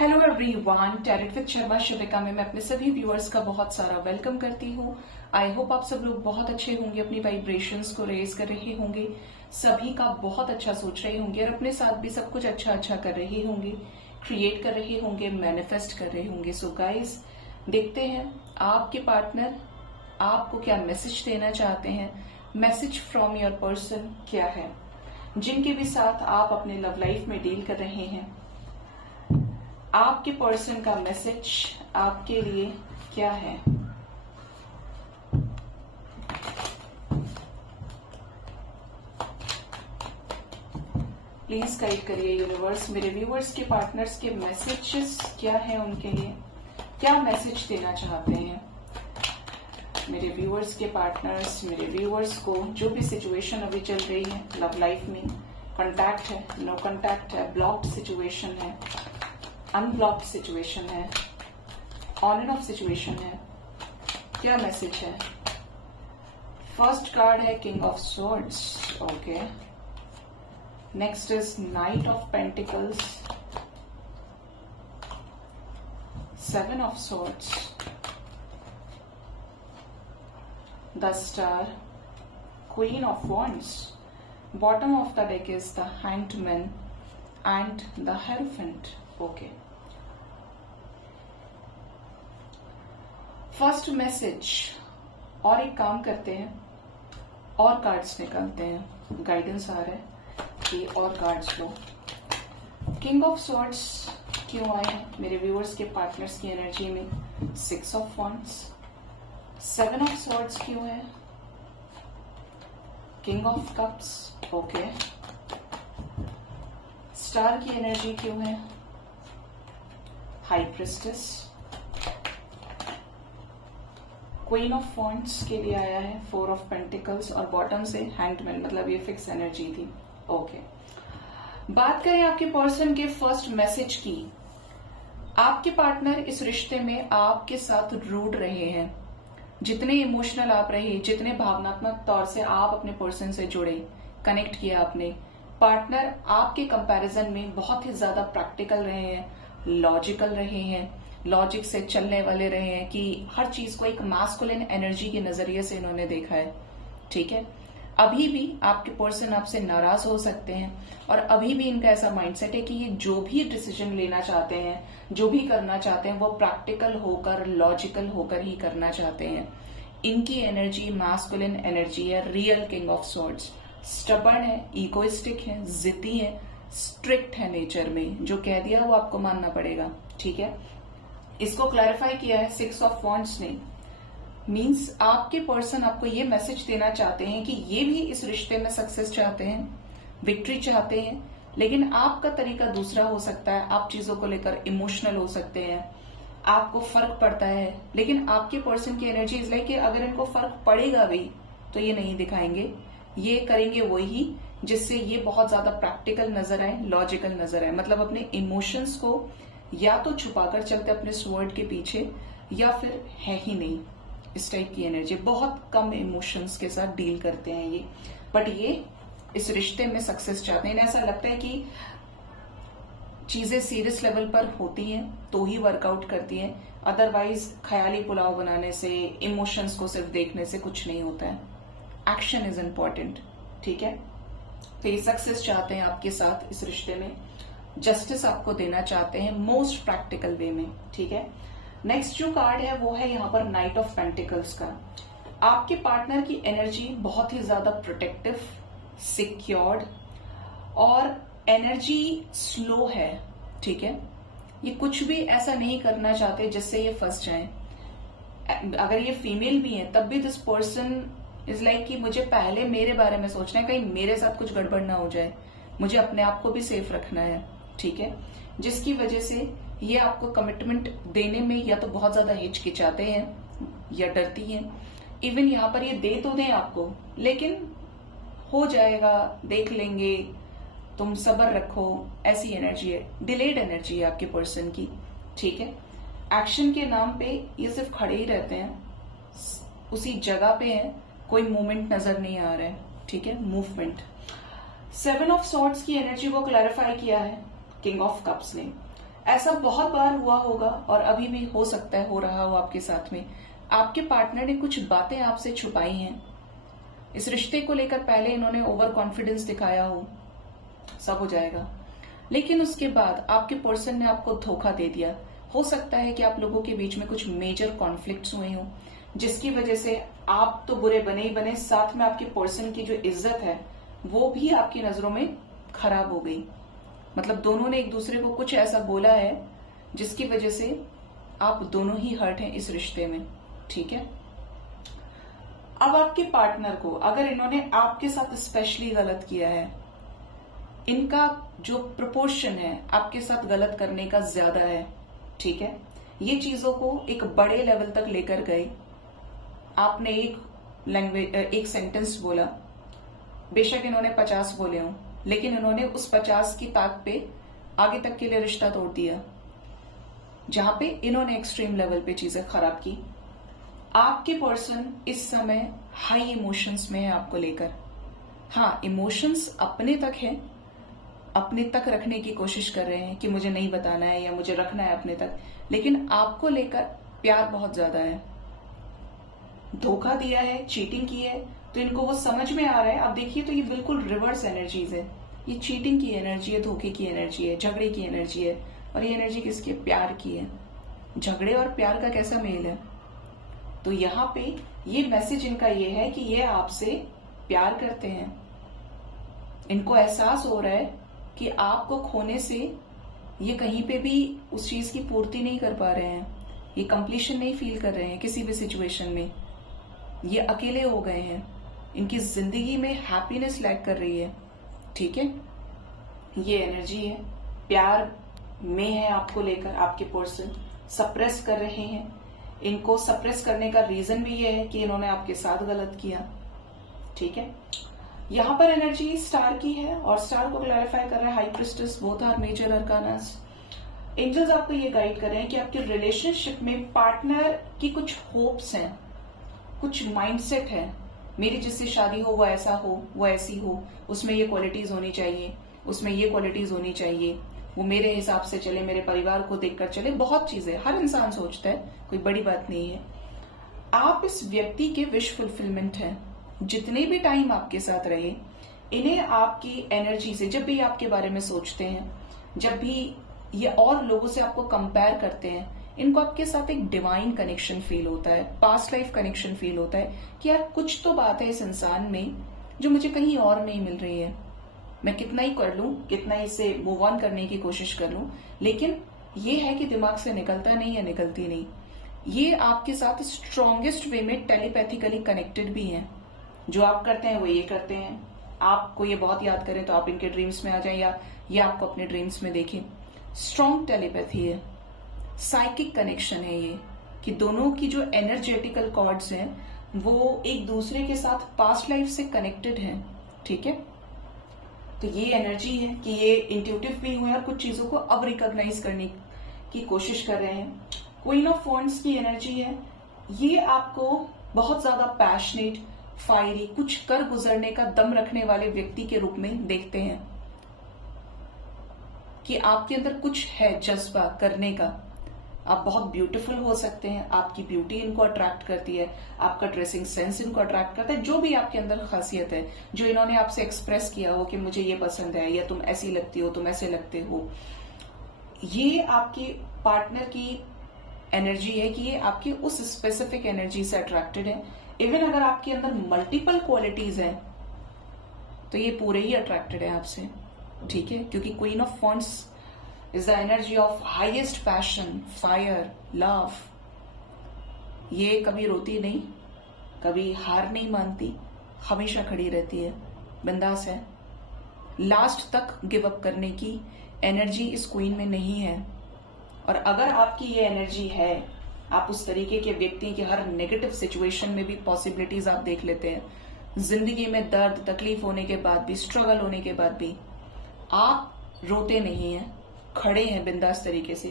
Hello everyone, tarot with Sharma Shivika में मैं अपने सभी व्यूअर्स का बहुत सारा वेलकम करती हूँ। आई होप आप सब लोग बहुत अच्छे होंगे, अपनी वाइब्रेशंस को रेज कर रहे होंगे, सभी का बहुत अच्छा सोच रहे होंगे और अपने साथ भी सब कुछ अच्छा अच्छा कर रहे होंगे, क्रिएट कर रहे होंगे, मैनिफेस्ट कर रहे होंगे। सो गाइस, देखते हैं आपके पार्टनर आपको क्या मैसेज देना चाहते हैं। मैसेज फ्रॉम योर पर्सन क्या है, जिनके भी साथ आप अपने लव लाइफ में डील कर रहे हैं। आपके पर्सन का मैसेज आपके लिए क्या है। प्लीज गाइड करिए यूनिवर्स, मेरे व्यूअर्स के पार्टनर्स के मैसेजेस क्या है, उनके लिए क्या मैसेज देना चाहते हैं। मेरे व्यूअर्स के पार्टनर्स, मेरे व्यूअर्स को जो भी सिचुएशन अभी चल रही है लव लाइफ में, कांटेक्ट है, नो कांटेक्ट है, ब्लॉक्ड सिचुएशन है, अनब्लॉक्ड सिचुएशन है, ऑन एंड ऑफ सिचुएशन है, क्या मैसेज है। फर्स्ट कार्ड है king of swords, okay. Next is night of pentacles, seven of swords, the star, queen of wands. Bottom of the deck is the hanged man and the hierophant, okay. First message, और एक काम करते हैं और cards निकालते हैं, guidance आ रहा है कि और cards low. King of swords क्यों आए हैं मेरे व्यूअर्स के पार्टनर्स की एनर्जी में। Six of wands, seven of swords क्यों है, king of cups, okay. Star की एनर्जी क्यों है, high priestess. Queen of wands के लिए आया है फोर ऑफ पेंटिकल्स और बॉटम से हैंगमैन, मतलब ये फिक्स एनर्जी थी, ओके। बात करें आपके पर्सन के फर्स्ट मैसेज की। आपके पार्टनर इस रिश्ते में आपके साथ रूड रहे हैं। जितने इमोशनल आप रहे, जितने भावनात्मक तौर से आप अपने पर्सन से जुड़े, कनेक्ट किया आपने, पार्टनर आपके कंपैरिजन में बहुत ही ज्यादा प्रैक्टिकल रहे हैं, लॉजिकल रहे हैं, लॉजिक से चलने वाले रहे हैं कि हर चीज को एक मास्कुलिन एनर्जी के नजरिए से इन्होंने देखा है, ठीक है। अभी भी आपके पर्सन आपसे नाराज हो सकते हैं और अभी भी इनका ऐसा माइंडसेट है कि ये जो भी डिसीजन लेना चाहते हैं, जो भी करना चाहते हैं, वो प्रैक्टिकल होकर, लॉजिकल होकर ही करना चाहते हैं। इनकी एनर्जी मास्कुलिन एनर्जी है, real king of swords. Stubborn है, इगोइस्टिक है, जिद्दी है, स्ट्रिक्ट है नेचर में, जो कह दिया वो आपको मानना पड़ेगा, ठीक है। इसको क्लैरिफाई किया है सिक्स ऑफ वॉन्ड्स ने। मींस आपके पर्सन आपको ये मैसेज देना चाहते हैं कि ये भी इस रिश्ते में सक्सेस चाहते हैं, विक्ट्री चाहते हैं, लेकिन आपका तरीका दूसरा हो सकता है। आप चीजों को लेकर इमोशनल हो सकते हैं, आपको फर्क पड़ता है, लेकिन आपके पर्सन की एनर्जी इज लाइक कि अगर इनको फर्क पड़ेगा भी तो ये नहीं दिखाएंगे, ये करेंगे वही जिससे ये बहुत ज्यादा प्रैक्टिकल नजर आए, लॉजिकल नजर आए। मतलब अपने इमोशंस को या तो छुपाकर चलते अपने स्वॉर्ड के पीछे, या फिर है ही नहीं, इस टाइप की एनर्जी। बहुत कम इमोशंस के साथ डील करते हैं ये, बट ये इस रिश्ते में सक्सेस चाहते हैं। ऐसा लगता है कि चीजें सीरियस लेवल पर होती हैं तो ही वर्कआउट करती हैं, अदरवाइज ख्याली पुलाव बनाने से, इमोशंस को सिर्फ देखने से कुछ नहीं होता है। एक्शन इज इंपॉर्टेंट, ठीक है। तो ये सक्सेस चाहते हैं आपके साथ इस रिश्ते में, जस्टिस आपको देना चाहते हैं मोस्ट प्रैक्टिकल वे में, ठीक है। नेक्स्ट जो कार्ड है वो है यहाँ पर नाइट ऑफ पेंटिकल्स का। आपके पार्टनर की एनर्जी बहुत ही ज्यादा प्रोटेक्टिव, सिक्योर्ड और एनर्जी स्लो है, ठीक है। ये कुछ भी ऐसा नहीं करना चाहते जिससे ये फंस जाएं। अगर ये फीमेल भी है तब भी दिस पर्सन इज लाइक कि मुझे पहले मेरे बारे में सोचना है, कहीं मेरे साथ कुछ गड़बड़ ना हो जाए, मुझे अपने आप को भी सेफ रखना है, ठीक है। जिसकी वजह से ये आपको कमिटमेंट देने में या तो बहुत ज्यादा हिचकिचाते हैं या डरती हैं। इवन यहाँ पर ये दे तो दें आपको, लेकिन हो जाएगा, देख लेंगे, तुम सब्र रखो, ऐसी एनर्जी है, डिलेड एनर्जी है आपके पर्सन की, ठीक है। एक्शन के नाम पे ये सिर्फ खड़े ही रहते हैं, उसी जगह पे हैं, कोई मूवमेंट नजर नहीं आ रहा है, ठीक है, मूवमेंट। सेवन ऑफ सॉर्ड्स की एनर्जी को क्लैरिफाई किया है किंग ऑफ कप्स ने। ऐसा बहुत बार हुआ होगा और अभी भी हो सकता है हो रहा हो आपके साथ में। आपके पार्टनर ने कुछ बातें आपसे छुपाई हैं। इस रिश्ते को लेकर पहले इन्होंने ओवर कॉन्फिडेंस दिखाया हो, सब हो जाएगा, लेकिन उसके बाद आपके पर्सन ने आपको धोखा दे दिया। हो सकता है कि आप लोगों के बीच में कुछ मेजर कॉन्फ्लिक्ट्स हुए हो, जिसकी वजह से आप तो बुरे बने ही बने, साथ में आपके पर्सन की जो इज्जत है वो भी आपकी नजरों में खराब हो गई। मतलब दोनों ने एक दूसरे को कुछ ऐसा बोला है जिसकी वजह से आप दोनों ही हर्ट हैं इस रिश्ते में। ठीक है, अब आपके पार्टनर को अगर इन्होंने आपके साथ स्पेशली गलत किया है, इनका जो प्रोपोर्शन है आपके साथ गलत करने का ज्यादा है। ठीक है, ये चीजों को एक बड़े लेवल तक लेकर गए। आपने एक सेंटेंस बोला, बेशक इन्होंने 50 बोले हों, लेकिन इन्होंने उस 50 की ताक पे आगे तक के लिए रिश्ता तोड़ दिया, जहां पे इन्होंने एक्सट्रीम लेवल पे चीजें खराब की। आपके पर्सन इस समय हाई इमोशंस में है आपको लेकर। हाँ, इमोशंस अपने तक है, अपने तक रखने की कोशिश कर रहे हैं कि मुझे नहीं बताना है या मुझे रखना है अपने तक, लेकिन आपको लेकर प्यार बहुत ज्यादा है। धोखा दिया है, चीटिंग की है, तो इनको वो समझ में आ रहा है। आप देखिए तो ये बिल्कुल रिवर्स एनर्जीज है। ये चीटिंग की एनर्जी है, धोखे की एनर्जी है, झगड़े की एनर्जी है, और ये एनर्जी किसकी है? प्यार की है। झगड़े और प्यार का कैसा मेल है? तो यहाँ पे ये मैसेज इनका ये है कि ये आपसे प्यार करते हैं। इनको एहसास हो रहा है कि आपको खोने से ये कहीं पे भी उस चीज की पूर्ति नहीं कर पा रहे हैं, ये कंप्लीशन नहीं फील कर रहे हैं किसी भी सिचुएशन में। ये अकेले हो गए हैं, इनकी जिंदगी में हैप्पीनेस लैक कर रही है। ठीक है, ये एनर्जी है, प्यार में है आपको लेकर। आपके पर्सन सप्रेस कर रहे हैं। इनको सप्रेस करने का रीजन भी ये है कि इन्होंने आपके साथ गलत किया। ठीक है, यहां पर एनर्जी स्टार की है और स्टार को क्लैरिफाई कर रहा है high priestess, both are major arcanas. Angels आपको ये गाइड कर रहे हैं कि आपके रिलेशनशिप में पार्टनर की कुछ होप्स हैं, कुछ माइंडसेट है। मेरी जिससे शादी हो वो ऐसा हो, वो ऐसी हो, उसमें ये क्वालिटीज होनी चाहिए, उसमें ये क्वालिटीज होनी चाहिए, वो मेरे हिसाब से चले, मेरे परिवार को देखकर चले। बहुत चीजें हर इंसान सोचता है, कोई बड़ी बात नहीं है। आप इस व्यक्ति के विश फुलफिलमेंट हैं। जितने भी टाइम आपके साथ रहे, इन्हें आपकी एनर्जी से, जब भी आपके बारे में सोचते हैं, जब भी ये और लोगों से आपको कंपेयर करते हैं, इनको आपके साथ एक डिवाइन कनेक्शन फील होता है, पास्ट लाइफ कनेक्शन फील होता है कि यार कुछ तो बात है इस इंसान में जो मुझे कहीं और नहीं मिल रही है। मैं कितना ही कर लूं, कितना ही इसे मूव ऑन करने की कोशिश कर लूं, लेकिन ये है कि दिमाग से निकलता नहीं है, निकलती नहीं। ये आपके साथ स्ट्रॉन्गेस्ट वे में टेलीपैथिकली कनेक्टेड भी हैं। जो आप करते हैं वो ये करते हैं। आपको ये बहुत याद करें तो आप इनके ड्रीम्स में आ जाएं, या ये आपको अपने ड्रीम्स में देखें। स्ट्रॉन्ग टेलीपैथी है, साइकिक कनेक्शन है ये, कि दोनों की जो एनर्जेटिकल कॉर्ड्स हैं वो एक दूसरे के साथ पास्ट लाइफ से कनेक्टेड हैं। ठीक है, तो ये एनर्जी है कि ये इंट्यूटिव भी हुए और कुछ चीजों को अब रिकॉग्नाइज करने की कोशिश कर रहे हैं। क्वीन ऑफ वॉन्ड्स की एनर्जी है, ये आपको बहुत ज्यादा पैशनेट, फायरी, कुछ कर गुजरने का दम रखने वाले व्यक्ति के रूप में देखते हैं, कि आपके अंदर कुछ है जज्बा करने का। आप बहुत ब्यूटीफुल हो सकते हैं, आपकी ब्यूटी इनको अट्रैक्ट करती है, आपका ड्रेसिंग सेंस इनको अट्रैक्ट करता है। जो भी आपके अंदर खासियत है, जो इन्होंने आपसे एक्सप्रेस किया हो कि मुझे ये पसंद है, या तुम ऐसी लगती हो, तुम ऐसे लगते हो, ये आपके पार्टनर की एनर्जी है कि ये आपकी उस स्पेसिफिक एनर्जी से अट्रैक्टेड है। इवन अगर आपके अंदर मल्टीपल क्वालिटीज हैं तो ये पूरे ही अट्रैक्टेड है आपसे। ठीक है, क्योंकि queen of wands is the energy of highest passion, fire, love. ये कभी रोती नहीं, कभी हार नहीं मानती, हमेशा खड़ी रहती है, बिंदास है। लास्ट तक गिव अप करने की एनर्जी इस क्वीन में नहीं है। और अगर आपकी ये एनर्जी है, आप उस तरीके के व्यक्ति की हर नेगेटिव सिचुएशन में भी पॉसिबिलिटीज आप देख लेते हैं। जिंदगी में दर्द तकलीफ होने के बाद भी, स्ट्रगल होने के बाद भी आप रोते नहीं हैं, खड़े हैं बिंदास तरीके से।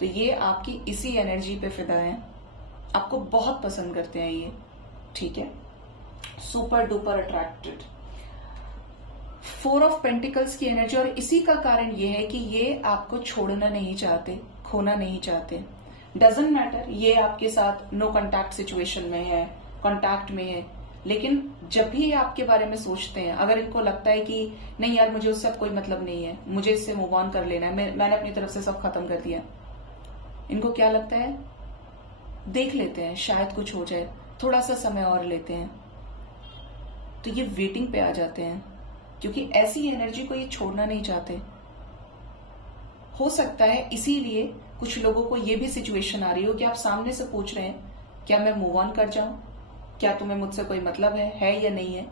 तो ये आपकी इसी एनर्जी पे फिदा है, आपको बहुत पसंद करते हैं ये। ठीक है, super duper attracted. 4 of pentacles की एनर्जी, और इसी का कारण ये है कि ये आपको छोड़ना नहीं चाहते, खोना नहीं चाहते। डजंट मैटर ये आपके साथ नो कॉन्टैक्ट सिचुएशन में है, कॉन्टैक्ट में है, लेकिन जब भी ये आपके बारे में सोचते हैं, अगर इनको लगता है कि नहीं यार मुझे उससे कोई मतलब नहीं है, मुझे इससे मूव ऑन कर लेना है, मैंने अपनी तरफ से सब खत्म कर दिया, इनको क्या लगता है, देख लेते हैं शायद कुछ हो जाए, थोड़ा सा समय और लेते हैं, तो ये वेटिंग पे आ जाते हैं, क्योंकि ऐसी एनर्जी को ये छोड़ना नहीं चाहते। हो सकता है इसीलिए कुछ लोगों को ये भी सिचुएशन आ रही हो कि आप सामने से पूछ रहे हैं क्या मैं मूव ऑन कर जाऊं, क्या तुम्हें मुझसे कोई मतलब है या नहीं है,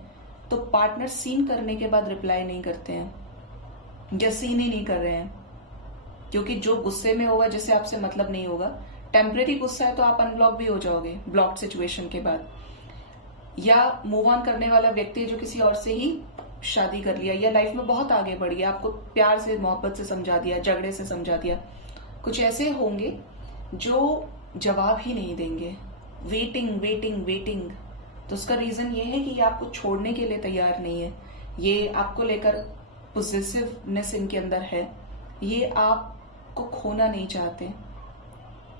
तो पार्टनर सीन करने के बाद रिप्लाई नहीं करते हैं या सीन ही नहीं कर रहे हैं, क्योंकि जो गुस्से में होगा, जिससे आपसे मतलब नहीं होगा, टेम्परेरी गुस्सा है तो आप अनब्लॉक भी हो जाओगे ब्लॉक्ड सिचुएशन के बाद, या मूव ऑन करने वाला व्यक्ति जो किसी और से ही शादी कर लिया या लाइफ में बहुत आगे बढ़ गया, आपको प्यार से मोहब्बत से समझा दिया, झगड़े से समझा दिया, कुछ ऐसे होंगे जो जवाब ही नहीं देंगे, वेटिंग वेटिंग वेटिंग। तो उसका रीजन ये है कि ये आपको छोड़ने के लिए तैयार नहीं है, ये आपको लेकर पोजेसिवनेस इनके अंदर है, ये आपको खोना नहीं चाहते,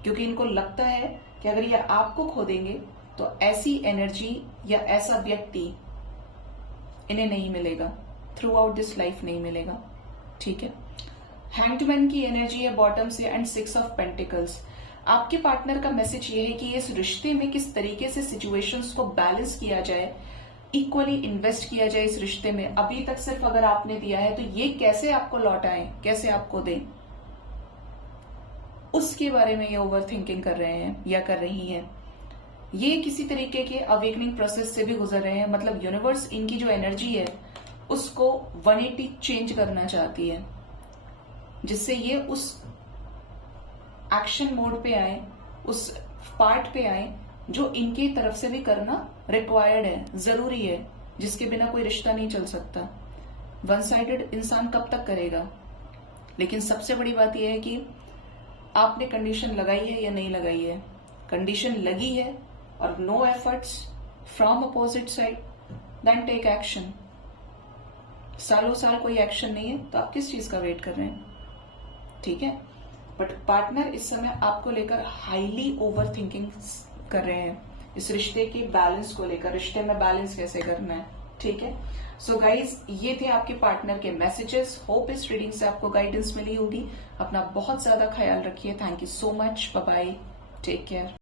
क्योंकि इनको लगता है कि अगर ये आपको खो देंगे तो ऐसी एनर्जी या ऐसा व्यक्ति इन्हें नहीं मिलेगा, थ्रू आउट दिस लाइफ नहीं मिलेगा। ठीक है, हैंगमैन की एनर्जी है बॉटम से एंड 6 ऑफ पेंटिकल्स। आपके पार्टनर का मैसेज ये है कि इस रिश्ते में किस तरीके से सिचुएशंस को बैलेंस किया जाए, इक्वली इन्वेस्ट किया जाए इस रिश्ते में। अभी तक सिर्फ अगर आपने दिया है तो ये कैसे आपको लौटाएं, कैसे आपको दें, उसके बारे में ये ओवर थिंकिंग कर रहे हैं या कर रही हैं। ये किसी तरीके के अवेकनिंग प्रोसेस से भी गुजर रहे हैं, मतलब यूनिवर्स इनकी जो एनर्जी है उसको 180 चेंज करना चाहती है, जिससे ये उस एक्शन मोड पे आए, उस पार्ट पे आए जो इनकी तरफ से भी करना रिक्वायर्ड है, जरूरी है, जिसके बिना कोई रिश्ता नहीं चल सकता। वन साइडेड इंसान कब तक करेगा। लेकिन सबसे बड़ी बात यह है कि आपने कंडीशन लगाई है या नहीं लगाई है। कंडीशन लगी है और no efforts from opposite side, then take action. सालों साल कोई एक्शन नहीं है तो आप किस चीज का वेट कर रहे हैं। ठीक है, बट पार्टनर इस समय आपको लेकर हाईली ओवर थिंकिंग कर रहे हैं, इस रिश्ते के बैलेंस को लेकर, रिश्ते में बैलेंस कैसे करना है। ठीक है, सो गाइज ये थे आपके पार्टनर के मैसेजेस। होप इस रीडिंग से आपको गाइडेंस मिली होगी। अपना बहुत ज्यादा ख्याल रखिए। Thank you so much, bye bye, take care.